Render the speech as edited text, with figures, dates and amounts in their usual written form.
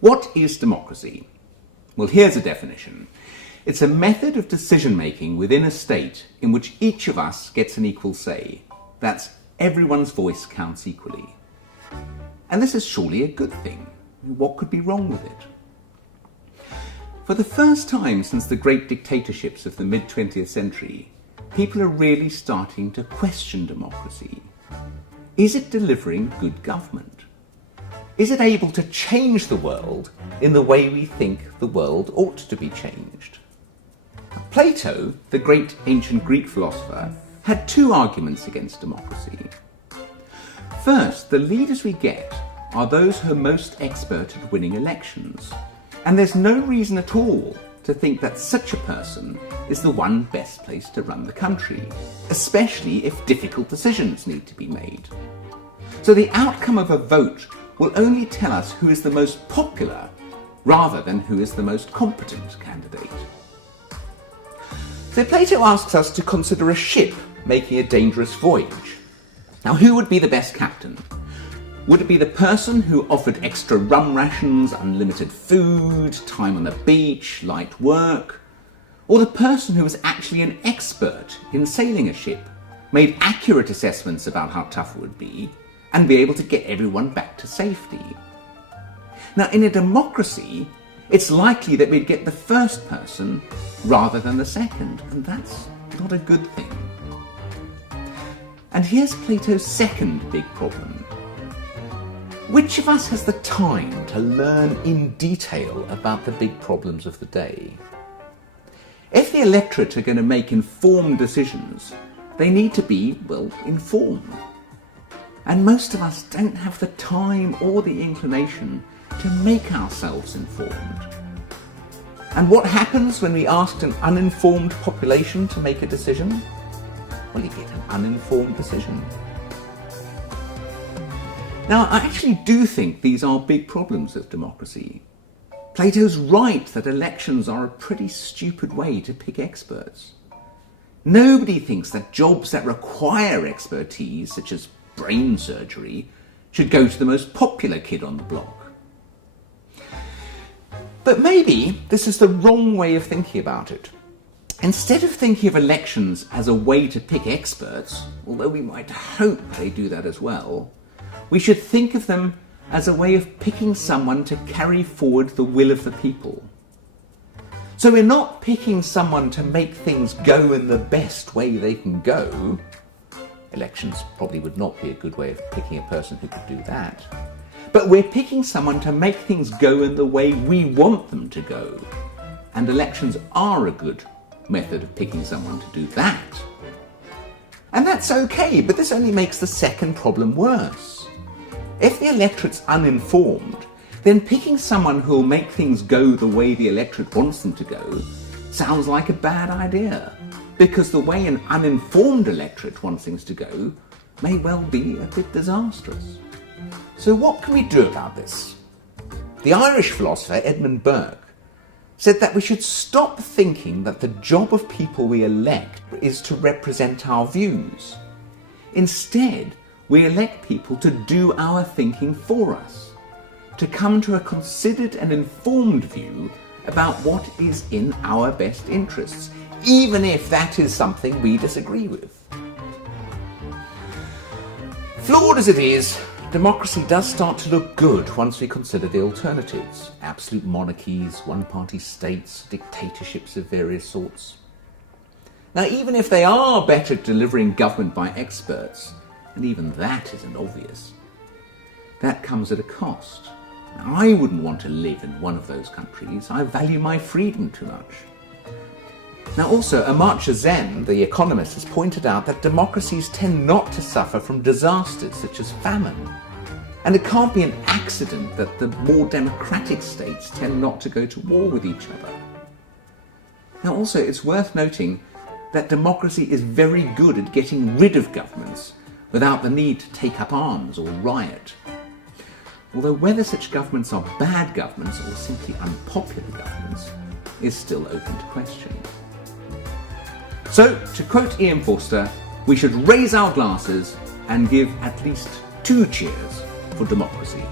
What is democracy? Well, here's a definition. It's a method of decision-making within a state in which each of us gets an equal say. That's everyone's voice counts equally. And this is surely a good thing. What could be wrong with it? For the first time since the great dictatorships of the mid-20th century, people are really starting to question democracy. Is it delivering good government? Is it able to change the world in the way we think the world ought to be changed? Plato, the great ancient Greek philosopher, had two arguments against democracy. First, the leaders we get are those who are most expert at winning elections, and there's no reason at all to think that such a person is the one best placed to run the country, especially if difficult decisions need to be made. So the outcome of a vote will only tell us who is the most popular rather than who is the most competent candidate. So Plato asks us to consider a ship making a dangerous voyage. Now, who would be the best captain? Would it be the person who offered extra rum rations, unlimited food, time on the beach, light work? Or the person who was actually an expert in sailing a ship, made accurate assessments about how tough it would be, and be able to get everyone back to safety? Now, in a democracy, it's likely that we'd get the first person rather than the second, and that's not a good thing. And here's Plato's second big problem. Which of us has the time to learn in detail about the big problems of the day? If the electorate are going to make informed decisions, they need to be, well, informed. And most of us don't have the time or the inclination to make ourselves informed. And what happens when we asked an uninformed population to make a decision? Well, you get an uninformed decision. Now, I actually do think these are big problems of democracy. Plato's right that elections are a pretty stupid way to pick experts. Nobody thinks that jobs that require expertise, such as brain surgery, should go to the most popular kid on the block. But maybe this is the wrong way of thinking about it. Instead of thinking of elections as a way to pick experts, although we might hope they do that as well, we should think of them as a way of picking someone to carry forward the will of the people. So we're not picking someone to make things go in the best way they can go. Elections probably would not be a good way of picking a person who could do that. But we're picking someone to make things go in the way we want them to go. And elections are a good method of picking someone to do that. And that's okay, but this only makes the second problem worse. If the electorate's uninformed, then picking someone who'll make things go the way the electorate wants them to go sounds like a bad idea, because the way an uninformed electorate wants things to go may well be a bit disastrous. So what can we do about this? The Irish philosopher Edmund Burke said that we should stop thinking that the job of people we elect is to represent our views. Instead, we elect people to do our thinking for us, to come to a considered and informed view about what is in our best interests, even if that is something we disagree with. Flawed as it is, democracy does start to look good once we consider the alternatives: absolute monarchies, one-party states, dictatorships of various sorts. Now, even if they are better at delivering government by experts, and even that isn't obvious, that comes at a cost. Now, I wouldn't want to live in one of those countries. I value my freedom too much. Now also, Amartya Sen, the economist, has pointed out that democracies tend not to suffer from disasters such as famine. And it can't be an accident that the more democratic states tend not to go to war with each other. Now also, it's worth noting that democracy is very good at getting rid of governments without the need to take up arms or riot. Although whether such governments are bad governments or simply unpopular governments is still open to question. So, to quote Ian Forster, we should raise our glasses and give at least 2 cheers for democracy.